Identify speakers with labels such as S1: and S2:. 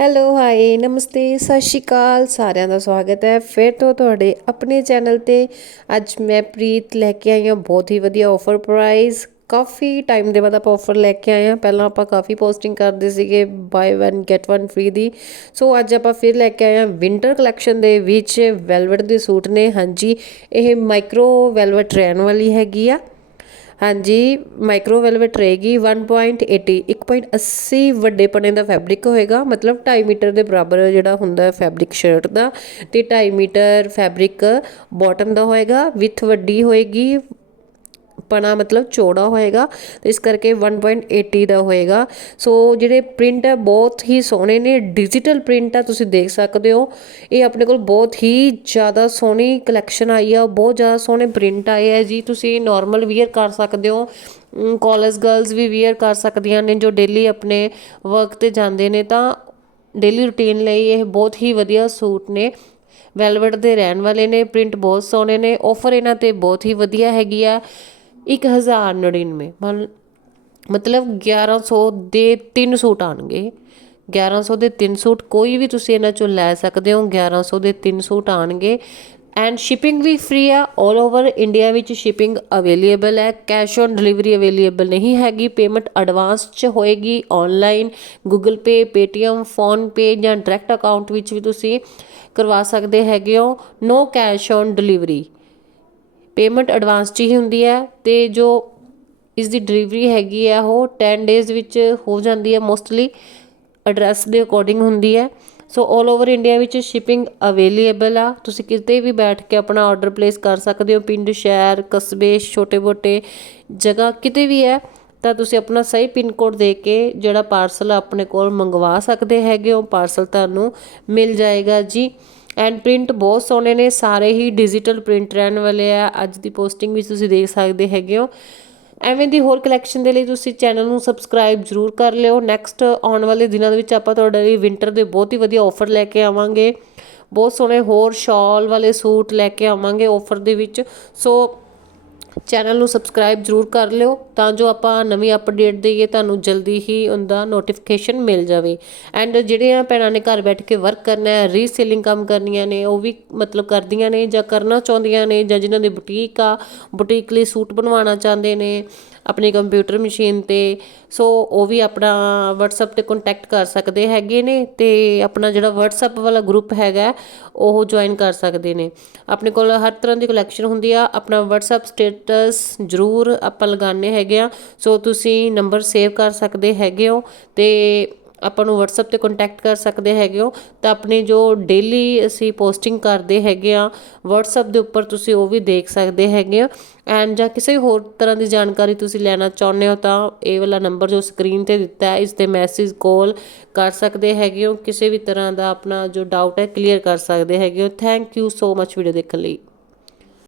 S1: Hello hi ਨਮਸਤੇ, ਸਤਿ ਸ਼੍ਰੀ ਅਕਾਲ, ਸਾਰਿਆਂ ਦਾ ਸਵਾਗਤ ਹੈ। ਫਿਰ ਤੋਂ ਤੁਹਾਡੇ ਆਪਣੇ ਚੈਨਲ ਤੇ ਅੱਜ ਮੈਂ ਪ੍ਰੀਤ ਲੈ ਕੇ ਆਈ ਹਾਂ ਬਹੁਤ ਹੀ ਵਧੀਆ ਆਫਰ ਪ੍ਰਾਈਸ ਕਾਫੀ ਟਾਈਮ ਦੇ ਬਾਅਦ ਆਪਾਂ ਆਫਰ ਲੈ ਕੇ ਆਏ ਹਾਂ। ਪਹਿਲਾਂ ਆਪਾਂ ਕਾਫੀ ਪੋਸਟਿੰਗ ਕਰਦੇ ਸੀਗੇ ਬਾਈ 1 ਗੈਟ 1 ਫ੍ਰੀ ਦੀ। ਸੋ ਅੱਜ ਆਪਾਂ ਫਿਰ ਲੈ ਕੇ ਆਏ ਹਾਂ ਵਿੰਟਰ ਕਲੈਕਸ਼ਨ ਦੇ ਵਿੱਚ ਵੈਲਵਟ ਦੇ ਸੂਟ ਨੇ। ਹਾਂਜੀ, ਇਹ ਮਾਈਕਰੋ ਵੈਲਵਟ ਰਹਿਣ ਵਾਲੀ ਹੈਗੀ ਆ। ਹਾਂਜੀ ਮਾਈਕਰੋ ਵੈਲਵਟ ਰਹੇਗੀ 1.80 1.80 ਵੱਡੇ ਪਨੇ ਦਾ ਫੈਬਰਿਕ ਹੋਏਗਾ, ਮਤਲਬ 2.5 ਮੀਟਰ ਦੇ ਬਰਾਬਰ ਜਿਹੜਾ ਹੁੰਦਾ ਫੈਬਰਿਕ ਸ਼ਰਟ ਦਾ, ਤੇ 2.5 ਮੀਟਰ ਫੈਬਰਿਕ ਬਾਟਮ ਦਾ ਹੋਏਗਾ ਵਿਥ ਵੱਡੀ ਹੋਏਗੀ ਪਣਾ ਮਤਲਬ ਚੌੜਾ ਹੋਏਗਾ ਇਸ ਕਰਕੇ 1.80 ਦਾ ਹੋਏਗਾ। ਸੋ ਜਿਹੜੇ ਪ੍ਰਿੰਟ ਹੈ, ਬਹੁਤ ਹੀ ਸੋਹਣੇ ਨੇ। ਡਿਜੀਟਲ ਪ੍ਰਿੰਟ ਆ ਤੁਸੀਂ ਦੇਖ ਸਕਦੇ ਹੋ। ਇਹ ਆਪਣੇ ਕੋਲ ਬਹੁਤ ਹੀ ਜ਼ਿਆਦਾ ਸੋਹਣੀ ਕਲੈਕਸ਼ਨ ਆਈ ਆ। ਬਹੁਤ ਜ਼ਿਆਦਾ ਸੋਹਣੇ ਪ੍ਰਿੰਟ ਆਏ ਆ ਜੀ। ਤੁਸੀਂ ਨਾਰਮਲ ਵੀਅਰ ਕਰ ਸਕਦੇ ਹੋ। ਕਾਲਜ ਗਰਲਸ ਵੀ ਵੀਅਰ ਕਰ ਸਕਦੀਆਂ ਨੇ, ਜੋ ਡੇਲੀ ਆਪਣੇ ਵਰਕ ਤੇ ਜਾਂਦੇ ਨੇ। ਤਾਂ ਡੇਲੀ ਰੁਟੀਨ ਲਈ ਇਹ ਬਹੁਤ ਹੀ ਵਧੀਆ ਸੂਟ ਨੇ। ਵੈਲਵਟ ਦੇ ਰਹਿਣ ਵਾਲੇ ਨੇ। ਪ੍ਰਿੰਟ ਬਹੁਤ ਸੋਹਣੇ ਨੇ। ਆਫਰ ਇਹਨਾਂ ਤੇ ਬਹੁਤ ਹੀ ਵਧੀਆ ਹੈਗੀ ਆ। 1099 ਮਤਲਬ 1100 ਦੇ 3 ਸੂਟ ਆਣਗੇ 1100 ਦੇ 3 ਸੂਟ ਕੋਈ ਵੀ ਤੁਸੀਂ ਇਹਨਾਂ ਚੋਂ ਲੈ ਸਕਦੇ ਹੋ 1100 ਦੇ 3 ਸੂਟ ਆਣਗੇ ਐਂਡ ਸ਼ਿਪਿੰਗ ਵੀ ਫ੍ਰੀ ਆ 올 ਓਵਰ ਇੰਡੀਆ ਵਿੱਚ ਸ਼ਿਪਿੰਗ ਅਵੇਲੇਬਲ ਹੈ। ਕੈਸ਼ ਔਨ ਡਿਲੀਵਰੀ ਅਵੇਲੇਬਲ ਨਹੀਂ ਹੈਗੀ। ਪੇਮੈਂਟ ਐਡਵਾਂਸ 'ਚ ਹੋਏਗੀ online Google Pay Paytm PhonePe ਜਾਂ ਡਾਇਰੈਕਟ ਅਕਾਊਂਟ ਵਿੱਚ ਵੀ ਤੁਸੀਂ ਕਰਵਾ ਸਕਦੇ ਹੈਗੇ ਹੋ। No cash on delivery payment advance 'ਚ ਹੀ ਹੁੰਦੀ ਹੈ ਅਤੇ ਜੋ ਇਸ ਦੀ ਡਿਲੀਵਰੀ ਹੈਗੀ ਹੈ, ਉਹ ਟੈਨ ਡੇਜ਼ ਵਿੱਚ ਹੋ ਜਾਂਦੀ ਹੈ। ਮੋਸਟਲੀ ਐਡਰੈਸ ਦੇ ਅਕੋਰਡਿੰਗ ਹੁੰਦੀ ਹੈ। ਸੋ 올 ਓਵਰ ਇੰਡੀਆ ਵਿੱਚ ਸ਼ਿਪਿੰਗ ਅਵੇਲੇਬਲ ਆ। ਤੁਸੀਂ ਕਿਤੇ ਵੀ ਬੈਠ ਕੇ ਆਪਣਾ ਆਰਡਰ ਪਲੇਸ ਕਰ ਸਕਦੇ ਹੋ। ਪਿੰਡ, ਸ਼ਹਿਰ, ਕਸਬੇ, ਛੋਟੇ-ਮੋਟੇ ਜਗ੍ਹਾ ਕਿਤੇ ਵੀ ਹੈ, ਤਾਂ ਤੁਸੀਂ ਆਪਣਾ ਸਹੀ ਪਿੰਨ ਕੋਡ ਦੇ ਕੇ ਜਿਹੜਾ ਪਾਰਸਲ ਆਪਣੇ ਕੋਲ ਮੰਗਵਾ ਸਕਦੇ ਹੈਗੇ ਹੋ। ਪਾਰਸਲ ਤੁਹਾਨੂੰ ਮਿਲ ਜਾਏਗਾ ਜੀ। ਐਂਡ ਪ੍ਰਿੰਟ ਬਹੁਤ ਸੋਹਣੇ ਨੇ, ਸਾਰੇ ਹੀ ਡਿਜੀਟਲ ਪ੍ਰਿੰਟ ਰਹਿਣ ਵਾਲੇ ਆ। ਅੱਜ ਦੀ ਪੋਸਟਿੰਗ ਵਿੱਚ ਤੁਸੀਂ ਦੇਖ ਸਕਦੇ ਹੈਗੇ ਹੋ। ਐਵੇਂ ਦੀ ਹੋਰ ਕਲੈਕਸ਼ਨ ਦੇ ਲਈ ਤੁਸੀਂ ਚੈਨਲ ਨੂੰ ਸਬਸਕ੍ਰਾਈਬ ਜ਼ਰੂਰ ਕਰ ਲਿਓ। ਨੈਕਸਟ ਆਉਣ ਵਾਲੇ ਦਿਨਾਂ ਦੇ ਵਿੱਚ ਆਪਾਂ ਤੁਹਾਡੇ ਲਈ ਵਿੰਟਰ ਦੇ ਬਹੁਤ ਹੀ ਵਧੀਆ ਆਫਰ ਲੈ ਕੇ ਆਵਾਂਗੇ। ਬਹੁਤ ਸੋਹਣੇ ਹੋਰ ਸ਼ਾਲ ਵਾਲੇ ਸੂਟ ਲੈ ਕੇ ਆਵਾਂਗੇ ਆਫਰ ਦੇ ਵਿੱਚ। ਸੋ ਚੈਨਲ ਨੂੰ ਸਬਸਕ੍ਰਾਈਬ ਜ਼ਰੂਰ ਕਰ ਲਿਓ ਤਾਂ ਜੋ ਆਪਾਂ ਨਵੀਂ ਅਪਡੇਟ ਦੇਈਏ, ਤੁਹਾਨੂੰ ਜਲਦੀ ਹੀ ਉਹਦਾ ਨੋਟੀਫਿਕੇਸ਼ਨ ਮਿਲ ਜਾਵੇ। ਐਂਡ ਜਿਹੜੇ ਆ ਭੈਣਾਂ ਨੇ ਘਰ ਬੈਠ ਕੇ ਵਰਕ ਕਰਨਾ ਹੈ ਰੀਸੇਲਿੰਗ ਕੰਮ ਕਰਨੀਆਂ ਨੇ, ਉਹ ਵੀ ਮਤਲਬ ਕਰਦੀਆਂ ਨੇ ਜਾਂ ਕਰਨਾ ਚਾਹੁੰਦੀਆਂ ਨੇ ਜਾਂ ਜਿਨ੍ਹਾਂ ਦੇ ਬੁਟੀਕ ਆ ਬੁਟੀਕ ਲਈ ਸੂਟ ਬਣਵਾਉਣਾ ਚਾਹੁੰਦੇ ਨੇ ਆਪਣੀ ਕੰਪਿਊਟਰ ਮਸ਼ੀਨ ਤੇ ਸੋ ਉਹ ਵੀ ਆਪਣਾ WhatsApp ਤੇ ਕੰਟੈਕਟ ਕਰ ਸਕਦੇ ਹੈਗੇ ਨੇ ਤੇ ਆਪਣਾ ਜਿਹੜਾ WhatsApp ਵਾਲਾ ਗਰੁੱਪ ਹੈਗਾ, ਉਹ ਜੁਆਇਨ ਕਰ ਸਕਦੇ ਨੇ। ਆਪਣੇ ਕੋਲ ਹਰ ਤਰ੍ਹਾਂ ਦੀ ਕਲੈਕਸ਼ਨ ਹੁੰਦੀ ਆ, ਆਪਣਾ WhatsApp ਸਟੇਟਸ ਜ਼ਰੂਰ ਆਪਾਂ ਲਗਾਉਂਦੇ ਹੈਗੇ ਆ। ਸੋ ਤੁਸੀਂ ਨੰਬਰ ਸੇਵ ਕਰ ਸਕਦੇ ਹੈਗੇ ਹੋ ਅਤੇ ਆਪਾਂ ਨੂੰ ਵਟਸਐਪ ਤੇ ਕੰਟੈਕਟ ਕਰ ਸਕਦੇ ਹੈਗੇ ਹੋ। ਤਾਂ ਆਪਣੇ ਜੋ ਡੇਲੀ ਅਸੀਂ ਪੋਸਟਿੰਗ ਕਰਦੇ ਹੈਗੇ ਆ ਵਟਸਐਪ ਦੇ ਉੱਪਰ ਤੁਸੀਂ ਉਹ ਵੀ ਦੇਖ ਸਕਦੇ ਹੈਗੇ ਹੋ ਐਂਡ ਜਾਂ ਕਿਸੇ ਹੋਰ ਤਰ੍ਹਾਂ ਦੀ ਜਾਣਕਾਰੀ ਤੁਸੀਂ ਲੈਣਾ ਚਾਹੁੰਦੇ ਹੋ ਤਾਂ ਇਹ ਵਾਲਾ ਨੰਬਰ ਜੋ ਸਕਰੀਨ ਤੇ ਦਿੱਤਾ ਹੈ, ਇਸ ਤੇ ਮੈਸੇਜ ਕਾਲ ਕਰ ਸਕਦੇ ਹੈਗੇ ਹੋ। ਕਿਸੇ ਵੀ ਤਰ੍ਹਾਂ ਦਾ ਆਪਣਾ ਜੋ ਡਾਊਟ ਹੈ ਕਲੀਅਰ ਕਰ ਸਕਦੇ ਹੈਗੇ ਹੋ। Thank you so much video ਦੇਖਣ ਲਈ।